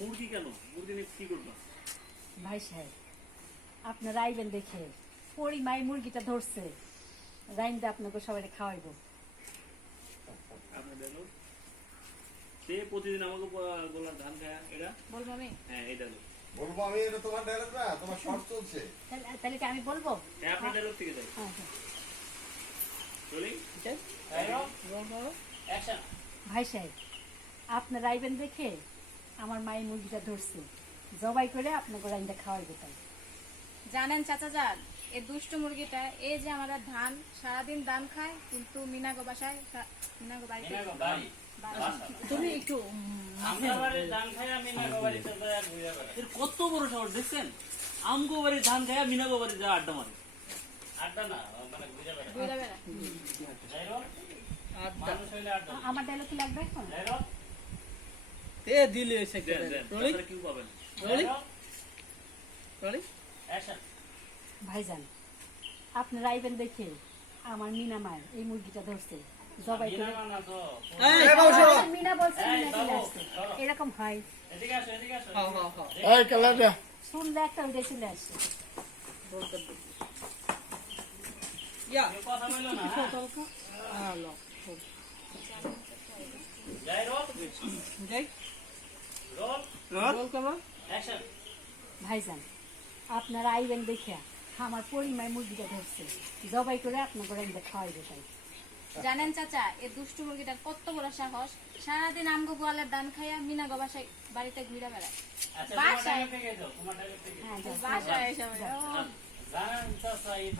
মুরগি কেন মুরগি নিয়ে কি করবা ভাই সাহেব আপনারা আইবেন দেখে। পরি মাই মুরগিটা ধরছে। রাইন্দা আপনাকে সবাই খাওয়াইব। সে প্রতিদিন আমাকে গোলার ধান খায় এটা বলব আমি হ্যাঁ এটা বলব আমি এটা তোমার ডায়লগ না তোমার শর্ট চলছে। তাহলে কি আমি বলব? হ্যাঁ আপনার ডায়লগ থেকে যাই হ্যাঁ, হ্যাঁ। চলি? ভাই সাহেব আপনারা আইবেন দেখে আমার মায়ের মুরগিটা ধরছে। জবাই করে আপনাকে রাইন্দা খাওয়াইবো তাই। জানেন চাচা যান এই দুষ্ট মুরগিটা এই যে আমরা ধান সারাদিন ধান খায় কিন্তু মিনাগো বাসায় মিনাগো বাড়িতে তুমি একটু এর কত বড় শহর দেখছেন? আমগো ধান খায় মিনাগো বাড়ি যা আড্ডা মারে। আড্ডা না মানে ঘুরে। আমার ডায়লগ কি লাগবে এখন? দিলে রোলিং? পাবেন। রোলিং? ভাইজান আপনারা আইবেন দেখে আমার মিনা মায়ের এই মুরগিটা ধরছে। জবাই করে। এরকম হয়। এদিকে আসো, এদিকে আসো। হ্যাঁ হ্যাঁ হ্যাঁ শুনলে একটা উঠে চলে আসছে হ্যাঁ? করো action. ভাইজান আপনারা আইবেন দেখে আমার পরিমায় মুরগিটা ধরছে। জবাই করে আপনাকে রাইন্দা খাওয়াইবে তাই জানেন চাচা এই দুষ্ট মুরগিটার কত বড় সাহস। সারাদিন আমগো গোয়ালের ধান খাইয়া মিনা বাসায় বাড়িতে ঘুরে বেড়ায়। আচ্ছা।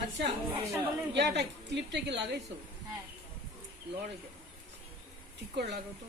হ্যাঁ আচ্ছা বললেই ইয়াটা ক্লিপটা কি লাগাইছো? হ্যাঁ। লড়ে ঠিক করে লাগাও তো।